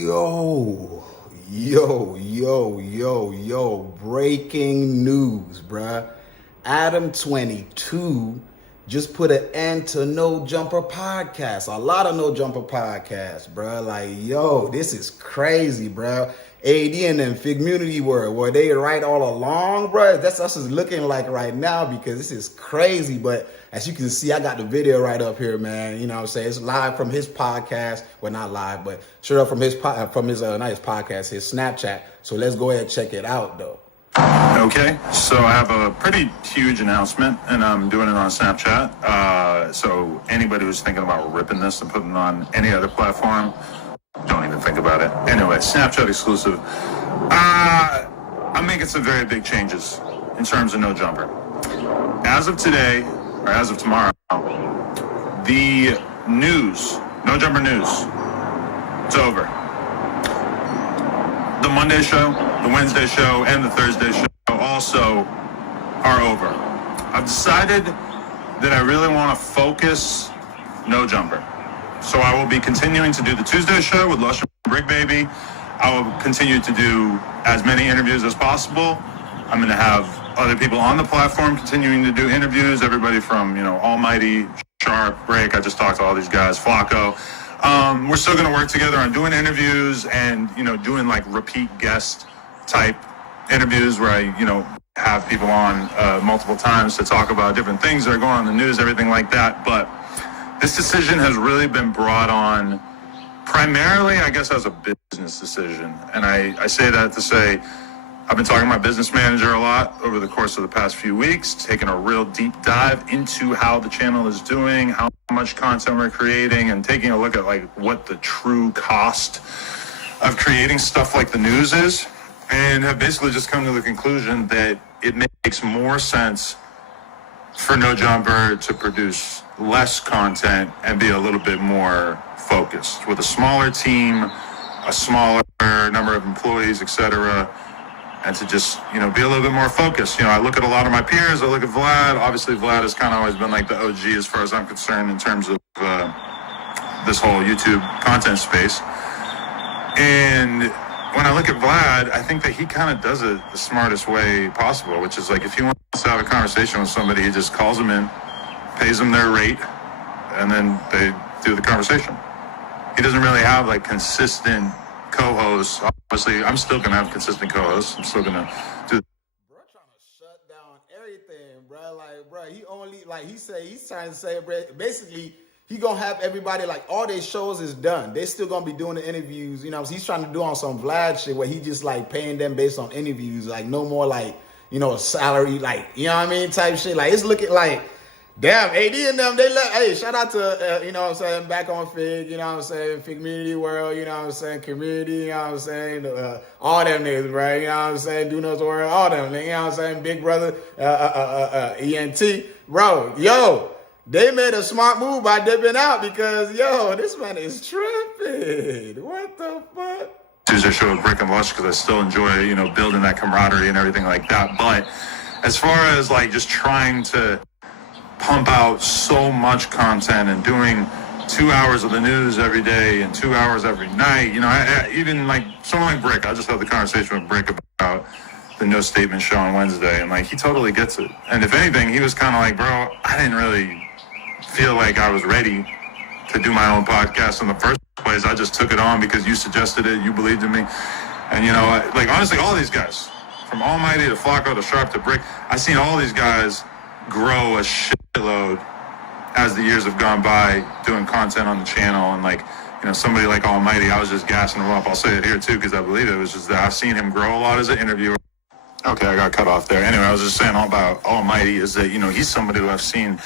Yo, breaking news, bruh. Adam 22 just put an end to No Jumper podcast. A lot of No Jumper podcasts, bruh. Like, yo, this is crazy, bruh. AD and then Figmunity were they right all along, bruh? That's us is looking like right now because this is crazy. But as you can see, I got the video right up here, man. You know what I'm saying? It's live from his podcast. Well, not live, but straight up from his not his podcast, his Snapchat. So let's go ahead and check it out, though. Okay, so I have a pretty huge announcement, and I'm doing it on Snapchat. So anybody who's thinking about ripping this and putting it on any other platform, don't even think about it. Anyway, Snapchat exclusive. I'm making some very big changes in terms of No Jumper. As of today, or as of tomorrow, the news, No Jumper news, it's over. The Monday show, the Wednesday show, and the Thursday show also are over. I've decided that I really want to focus No Jumper. So I will be continuing to do the Tuesday show with Lush and Brick Baby. I will continue to do as many interviews as possible. I'm going to have other people on the platform continuing to do interviews. Everybody from, Almighty, Sharp, Break. I just talked to all these guys, Flacco. We're still going to work together on doing interviews and, doing like repeat guest type interviews where I, have people on multiple times to talk about different things that are going on in the news, everything like that. But this decision has really been brought on primarily, I guess, as a business decision. And I say that to say I've been talking to my business manager a lot over the course of the past few weeks, taking a real deep dive into how the channel is doing, how much content we're creating, and taking a look at like what the true cost of creating stuff like the news is, and have basically just come to the conclusion that it makes more sense for No Jumper to produce less content and be a little bit more focused with a smaller team, a smaller number of employees, etc., and to just, be a little bit more focused. I look at a lot of my peers. I look at Vlad. Obviously, Vlad has kind of always been like the OG as far as I'm concerned in terms of this whole YouTube content space. And when I look at Vlad, I think that he kind of does it the smartest way possible, which is like if he wants to have a conversation with somebody, he just calls them in, pays them their rate, and then they do the conversation. He doesn't really have like consistent co-hosts. Obviously, I'm still gonna have consistent co-hosts. I'm still gonna do. Bro, trying to shut down everything, bro. Like, bro, he only he's trying to say, bro, basically he gonna have everybody like all their shows is done. They still gonna be doing the interviews. He's trying to do on some Vlad shit where he just like paying them based on interviews. Like no more like salary, like type shit. Like it's looking like. Damn, AD and them, they left. Hey, shout out to, back on Fig, Figmunity World, community, all them niggas, bro, Do Knows World, all them, Big Brother, ENT. Bro, yo, they made a smart move by dipping out because, this man is tripping. What the fuck? Tuesday show with Brick and Lush because I still enjoy, building that camaraderie and everything like that. But as far as, just trying to pump out so much content and doing 2 hours of the news every day and 2 hours every night. Even like someone like Brick, I just had the conversation with Brick about the No Statement show on Wednesday, and he totally gets it. And if anything, he was kind of like, bro, I didn't really feel like I was ready to do my own podcast in the first place. I just took it on because you suggested it, you believed in me. And honestly, all these guys, from Almighty to Flacco to Sharp to Brick, I've seen all these guys grow a shitload as the years have gone by doing content on the channel. And somebody like Almighty, I was just gassing him up. I'll say it here too because I believe it was just that I've seen him grow a lot as an interviewer. Okay, I got cut off there. Anyway, I was just saying all about Almighty is that he's somebody who I've seen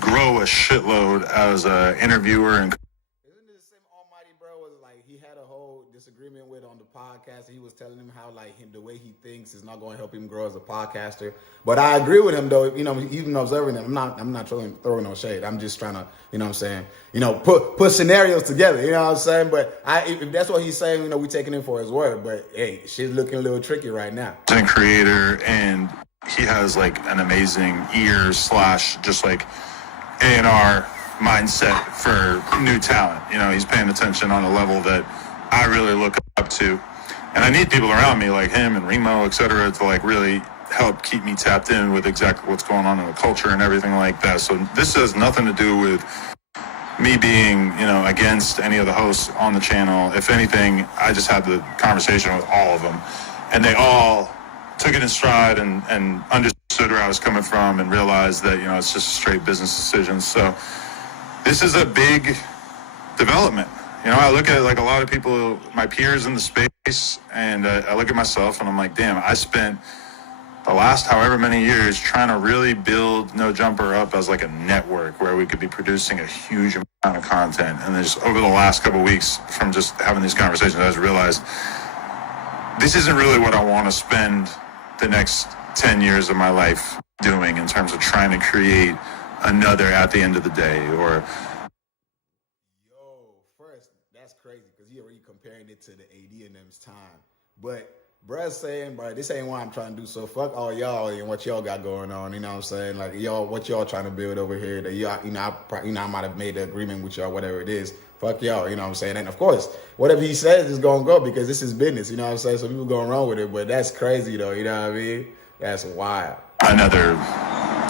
grow a shitload as an interviewer. And isn't it the same Almighty, bro? Was he had a whole disagreement with on the podcast. He was telling him how the way he thinks is not going to help him grow as a podcaster. But I agree with him though. Even observing him, I'm not throwing no shade. I'm just trying to, put scenarios together. But if that's what he's saying, we taking him for his word. But hey, shit's looking a little tricky right now. He's a creator, and he has an amazing ear / just A&R mindset for new talent. He's paying attention on a level that I really look up to. And I need people around me like him and Remo, et cetera, to like really help keep me tapped in with exactly what's going on in the culture and everything like that. So this has nothing to do with me being, against any of the hosts on the channel. If anything, I just had the conversation with all of them, and they all took it in stride and understood where I was coming from and realized that, it's just a straight business decision. So this is a big development. I look at like a lot of people, my peers in the space, and I look at myself and I'm like, damn, I spent the last however many years trying to really build No Jumper up as like a network where we could be producing a huge amount of content. And then just over the last couple of weeks from just having these conversations, I just realized this isn't really what I want to spend the next 10 years of my life doing in terms of trying to create another At the End of the Day or... Yo, first, that's crazy because you're already comparing it to the AD and them's time. But bruh's saying, bro, this ain't what I'm trying to do. So fuck all y'all and what y'all got going on. You know what I'm saying? Like y'all, what y'all trying to build over here? That y'all, I might have made an agreement with y'all, whatever it is. Fuck y'all. You know what I'm saying? And of course, whatever he says is gonna go because this is business. You know what I'm saying? So people going wrong with it, but that's crazy though. You know what I mean? That's wild. Another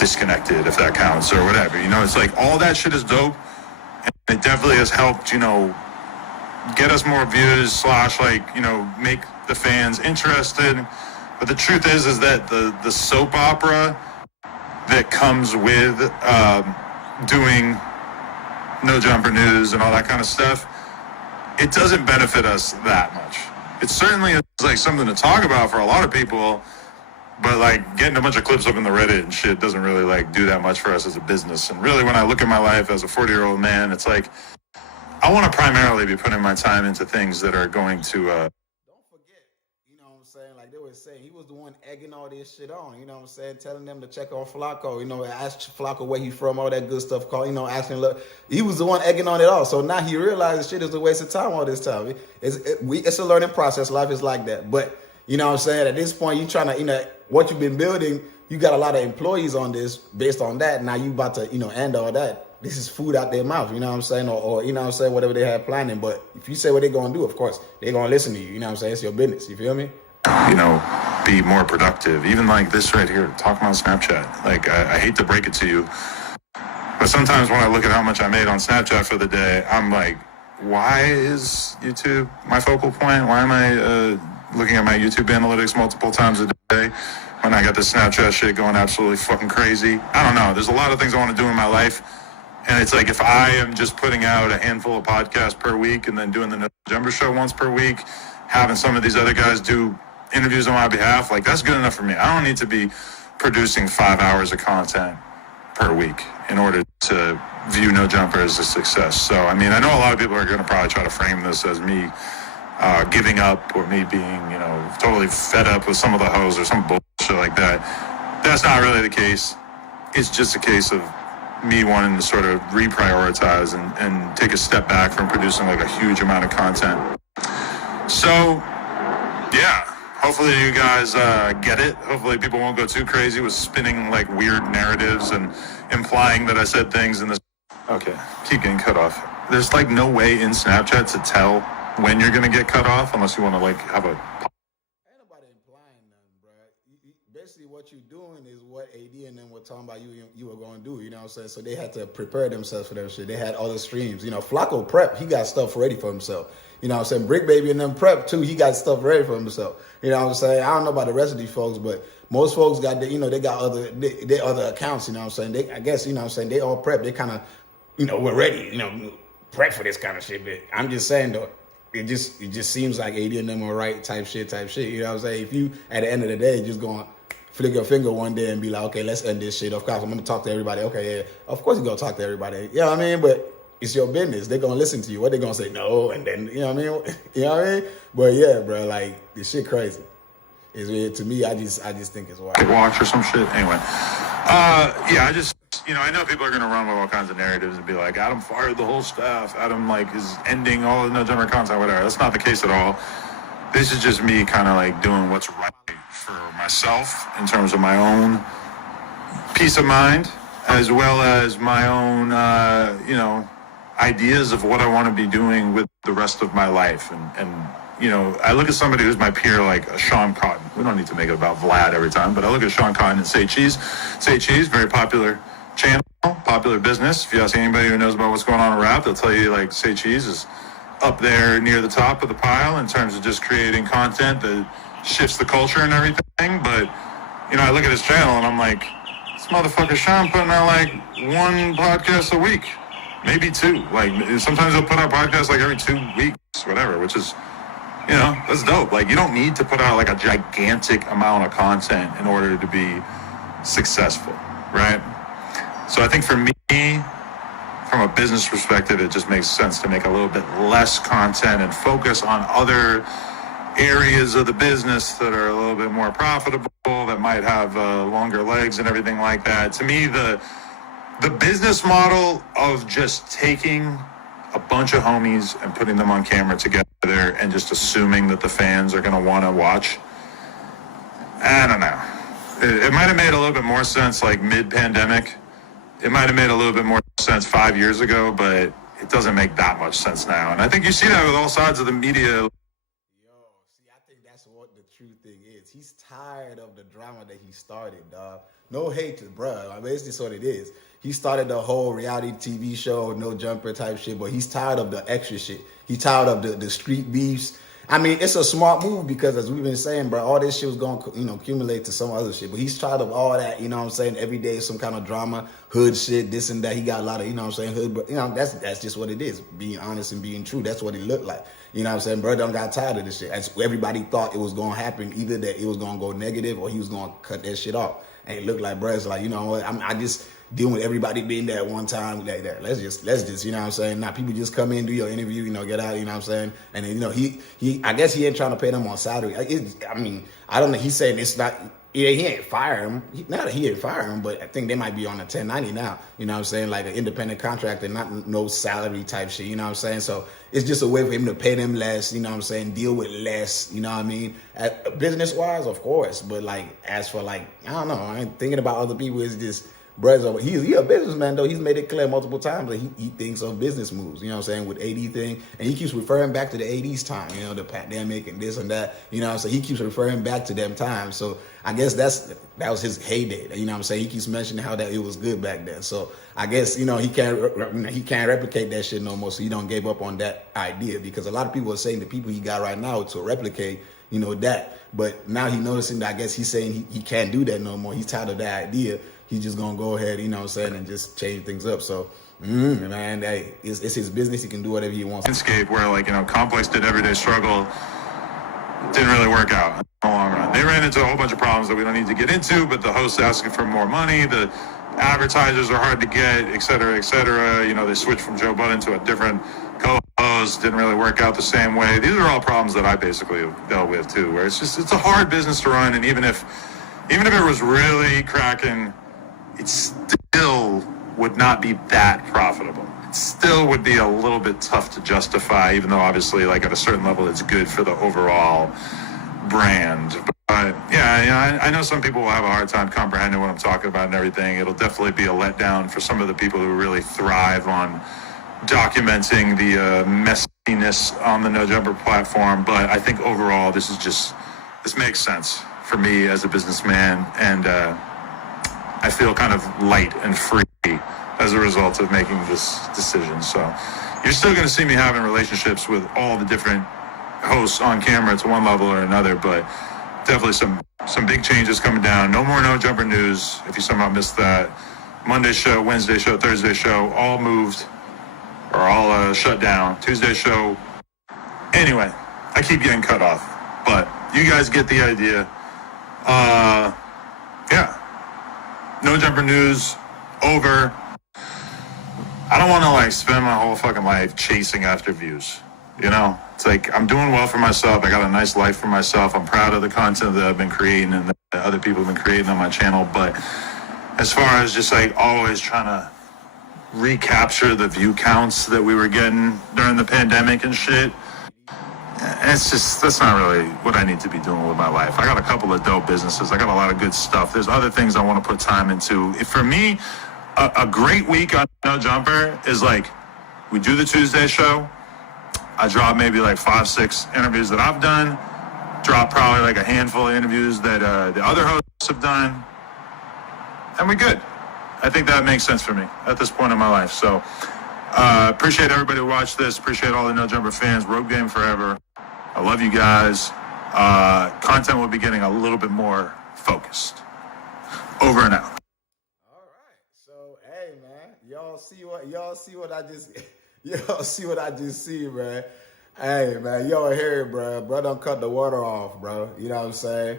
disconnected, if that counts, or whatever. It's like all that shit is dope, and it definitely has helped. Get us more views / make the fans interested. But the truth is that the soap opera that comes with doing No Jumper News and all that kind of stuff, it doesn't benefit us that much. It certainly is like something to talk about for a lot of people, but like getting a bunch of clips up in the Reddit and shit doesn't really like do that much for us as a business. And really when I look at my life as a 40-year-old man, it's like I want to primarily be putting my time into things that are going to... Don't forget, you know what I'm saying? Like they were saying, he was the one egging all this shit on, you know what I'm saying? Telling them to check on Flacco, ask Flacco where he from, all that good stuff, asking, look, he was the one egging on it all. So now he realizes shit is a waste of time all this time. It's a learning process. Life is like that. But, you know what I'm saying? At this point, you trying to, what you've been building, you got a lot of employees on this based on that. Now you about to, end all that. This is food out their mouth, you know what I'm saying? Or you know what I'm saying, whatever they have planning. But if you say what they're going to do, of course, they're going to listen to you. You know what I'm saying? It's your business. You feel me? Be more productive. Even like this right here, talking on Snapchat. Like, I hate to break it to you, but sometimes when I look at how much I made on Snapchat for the day, I'm like, why is YouTube my focal point? Why am I looking at my YouTube analytics multiple times a day when I got the Snapchat shit going absolutely fucking crazy? I don't know. There's a lot of things I want to do in my life. And it's like if I am just putting out a handful of podcasts per week and then doing the No Jumper Show once per week, having some of these other guys do interviews on my behalf, like that's good enough for me. I don't need to be producing 5 hours of content per week in order to view No Jumper as a success. So, I know a lot of people are going to probably try to frame this as me giving up or me being, totally fed up with some of the hoes or some bullshit like that. That's not really the case. It's just a case of me wanting to sort of reprioritize and take a step back from producing like a huge amount of content. So, yeah, hopefully you guys get it. Hopefully people won't go too crazy with spinning like weird narratives and implying that I said things in this. Okay, keep getting cut off. There's like no way in Snapchat to tell when you're going to get cut off unless you want to like have a... Ain't nobody implying nothing, bro. Basically what you're doing is what AD and them were talking about you were going to do, you know what I'm saying? So they had to prepare themselves for that shit. They had other streams. Flacco prep, he got stuff ready for himself. You know what I'm saying? Brick Baby and them prep too, he got stuff ready for himself. You know what I'm saying? I don't know about the rest of these folks, but most folks got, they got other accounts, you know what I'm saying? I guess, you know what I'm saying? They all prep. They kind of, we're ready, prep for this kind of shit. But I'm just saying though, it just seems like AD and them are right type shit. You know what I'm saying? If you, at the end of the day, just going to flick your finger one day and be like, okay, let's end this shit. Of course, I'm going to talk to everybody. Okay, yeah, of course you're going to talk to everybody. You know what I mean? But it's your business. They're going to listen to you. What they going to say? No. And then, you know what I mean? You know what I mean? But yeah, bro, like, this shit crazy. It's weird. To me, I just think it's wild. Watch or some shit. Anyway. Yeah, I know people are going to run with all kinds of narratives and be like, Adam fired the whole staff. Adam, is ending all the No Jumper content, whatever. That's not the case at all. This is just me kind of, doing what's right for myself in terms of my own peace of mind, as well as my own, ideas of what I want to be doing with the rest of my life. And you know, I look at somebody who's my peer, like a Sean Cotton. We don't need to make it about Vlad every time, but I look at Sean Cotton and Say Cheese. Say Cheese, very popular channel, popular business. If you ask anybody who knows about what's going on in rap, they'll tell you like Say Cheese is up there near the top of the pile in terms of just creating content that shifts the culture and everything. But, you know, I look at his channel and I'm like, this motherfucker Sean putting out like one podcast a week, maybe two. Like sometimes he'll put out podcasts like every 2 weeks, whatever, which is, you know, that's dope. Like you don't need to put out like a gigantic amount of content in order to be successful, right? So I think for me, from a business perspective, it just makes sense to make a little bit less content and focus on other areas of the business that are a little bit more profitable, that might have longer legs and everything like that. To me, the business model of just taking a bunch of homies and putting them on camera together and just assuming that the fans are going to want to watch, I don't know. It might have made a little bit more sense like mid-pandemic. It might have made a little bit more sense 5 years ago, but it doesn't make that much sense now. And I think you see that with all sides of the media. Yo, see, I think that's what the true thing is. He's tired of the drama that he started, dog. No hate to bruh. I mean, it's just what it is. He started the whole reality TV show, no jumper type shit, but he's tired of the extra shit. He's tired of the street beefs. I mean, it's a smart move because, as we've been saying, bro, all this shit was going to, you know, accumulate to some other shit. But he's tired of all that, you know what I'm saying? Every day some kind of drama, hood shit, this and that. He got a lot of, you know what I'm saying, hood. But, you know, that's just what it is. Being honest and being true. That's what it looked like. You know what I'm saying? Bro, done got tired of this shit. As everybody thought it was going to happen, either that it was going to go negative or he was going to cut that shit off. And it looked like, bro, it's like, you know what, I just dealing with everybody being there at one time like that. Let's just, you know what I'm saying? Now people just come in, do your interview, you know, get out, you know what I'm saying? And then, you know, he I guess he ain't trying to pay them on salary. I mean, I don't know. He's saying it's not, yeah, he ain't fire him. Not that he ain't fire him, but I think they might be on a 1090 now. You know what I'm saying? Like an independent contractor, not no salary type shit. You know what I'm saying? So it's just a way for him to pay them less. You know what I'm saying? Deal with less. You know what I mean? Business wise, of course. But like, as for like, I don't know. I ain't thinking about other people. It's just, brother, he's a businessman though. He's made it clear multiple times that he thinks of business moves, you know what I'm saying, with AD thing. And he keeps referring back to the 80s time, you know, the pandemic and this and that, you know what I'm saying? He keeps referring back to them times. So I guess that was his heyday, you know what I'm saying? He keeps mentioning how that it was good back then. So I guess, you know, he can't replicate that shit no more. So he don't give up on that idea, because a lot of people are saying the people he got right now to replicate, you know, that. But now he noticing that, I guess he's saying he can't do that no more. He's tired of that idea. He's just gonna go ahead, you know what I'm saying, and just change things up. So, man, hey, it's his business. He can do whatever he wants. Landscape where, like, you know, Complex did Everyday Struggle, didn't really work out in the long run. They ran into a whole bunch of problems that we don't need to get into, but the host asking for more money, the advertisers are hard to get, et cetera, et cetera. You know, they switched from Joe Budden to a different co-host, didn't really work out the same way. These are all problems that I basically have dealt with too, where it's a hard business to run, and even if it was really cracking, it still would not be that profitable. It still would be a little bit tough to justify, even though obviously, like, at a certain level, it's good for the overall brand. But yeah, I know some people will have a hard time comprehending what I'm talking about and everything. It'll definitely be a letdown for some of the people who really thrive on documenting the messiness on the No Jumper platform. But I think overall, this makes sense for me as a businessman, and I feel kind of light and free as a result of making this decision. So you're still going to see me having relationships with all the different hosts on camera to one level or another, but definitely some big changes coming down. No more No Jumper news. If you somehow missed that, Monday show, Wednesday show, Thursday show, all moved or all shut down. Tuesday show. Anyway, I keep getting cut off, but you guys get the idea. Yeah. No Jumper news over. I don't want to, like, spend my whole fucking life chasing after views. You know, it's like I'm doing well for myself. I got a nice life for myself. I'm proud of the content that I've been creating and that other people have been creating on my channel. But as far as just like always trying to recapture the view counts that we were getting during the pandemic and shit, that's not really what I need to be doing with my life. I got a couple of dope businesses. I got a lot of good stuff. There's other things I want to put time into. For me, a great week on No Jumper is like we do the Tuesday show. I drop maybe like 5-6 interviews that I've done. Drop probably like a handful of interviews that the other hosts have done. And we're good. I think that makes sense for me at this point in my life. So appreciate everybody who watched this. Appreciate all the No Jumper fans. Rogue Game forever. I love you guys. Content will be getting a little bit more focused. Over and out. All right. So, hey, man, y'all see what I just see, man. Hey, man, y'all hear it, bro. Bro done cut the water off, bro. You know what I'm saying?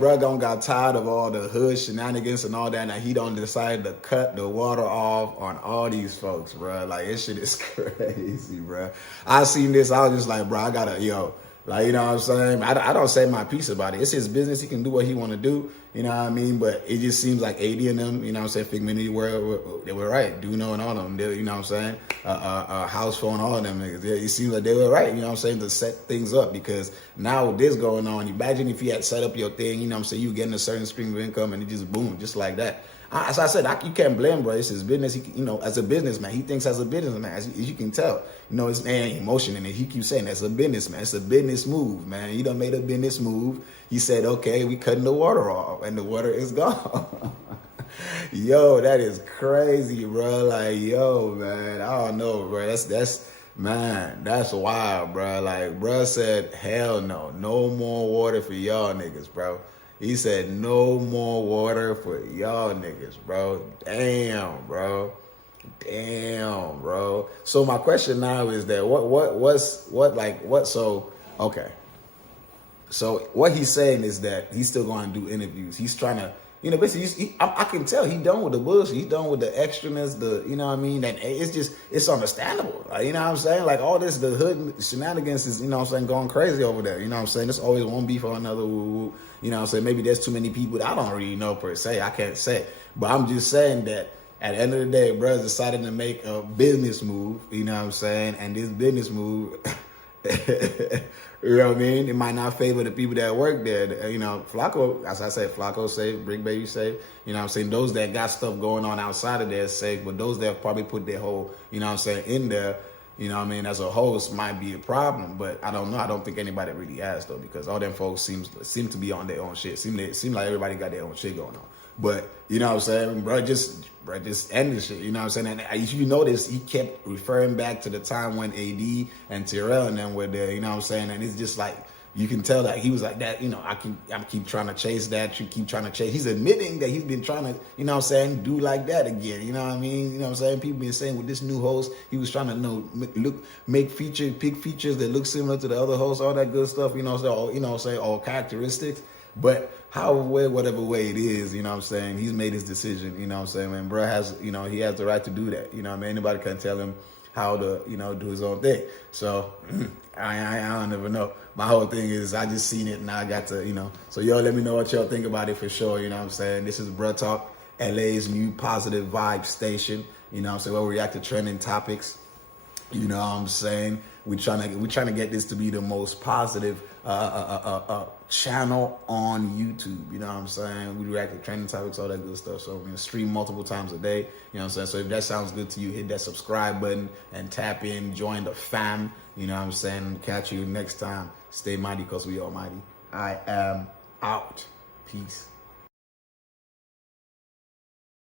Bro done got tired of all the hood shenanigans and all that, and he done decided to cut the water off on all these folks, bro. Like, this shit is crazy, bro. I seen this, I was just like, bro, I gotta, like, you know what I'm saying? I don't say my piece about it. It's his business. He can do what he want to do. You know what I mean? But it just seems like AD and them, you know what I'm saying, Figment, they were right. Duno and all of them, you know what I'm saying? House Phone, all of them niggas. It seems like they were right, you know what I'm saying, to set things up. Because now with this going on, imagine if you had set up your thing, you know what I'm saying, you getting a certain stream of income and it just boom, just like that. As I said, you can't blame bro. It's his business. As a businessman, he thinks as a businessman, as you can tell. It's emotion in it. He keeps saying that's a businessman. It's a business move, man. He done made a business move. He said, okay, we cutting the water off, and the water is gone. Yo, that is crazy, bro. Like, yo, man, I don't know, bro. That's wild, bro. Like, bro said, hell no more water for y'all niggas, bro. He said, no more water for y'all niggas, bro. Damn, bro. So my question now is that so what he's saying is that he's still going to do interviews. He's trying to, basically, I can tell he done with the bullshit. He's done with the extraness, you know what I mean? And it's understandable. Like, you know what I'm saying? Like, all this, the hood shenanigans is, you know what I'm saying, going crazy over there. You know what I'm saying? There's always one beef or another. You know what I'm saying? Maybe there's too many people that I don't really know per se. I can't say. But I'm just saying that at the end of the day, brothers decided to make a business move. You know what I'm saying? And this business move, you know what I mean? It might not favor the people that work there. Flacco, as I said, Flacco safe, Brick Baby safe. You know what I'm saying? Those that got stuff going on outside of there safe, but those that probably put their whole, you know what I'm saying, in there, you know what I mean, as a host might be a problem. But I don't know. I don't think anybody really has, though, because all them folks seem to be on their own shit. Seem like everybody got their own shit going on. But, you know what I'm saying, bro, just end this shit, you know what I'm saying? And if you notice, he kept referring back to the time when AD and Terrell and them were there, you know what I'm saying? And it's just like, you can tell that he was like that, I keep trying to chase that, you keep trying to chase. He's admitting that he's been trying to, you know what I'm saying, do like that again, you know what I mean? You know what I'm saying? People been saying with this new host, he was trying to pick features that look similar to the other hosts, all that good stuff, you know what I'm saying, all characteristics. But whatever way it is, you know what I'm saying, he's made his decision, you know what I'm saying, man, bro has, he has the right to do that, you know what I mean, anybody can tell him how to, do his own thing. So, I don't ever know. My whole thing is, I just seen it and I got to, so y'all let me know what y'all think about it for sure, you know what I'm saying. This is Bruh Talk, LA's new positive vibe station, you know what I'm saying, where we react to trending topics, you know what I'm saying. We're trying to get this to be the most positive channel on YouTube. You know what I'm saying? We react to trending topics, all that good stuff. So we're going to stream multiple times a day. You know what I'm saying? So if that sounds good to you, hit that subscribe button and tap in, join the fam. You know what I'm saying? Catch you next time. Stay mighty because we almighty. I am out. Peace.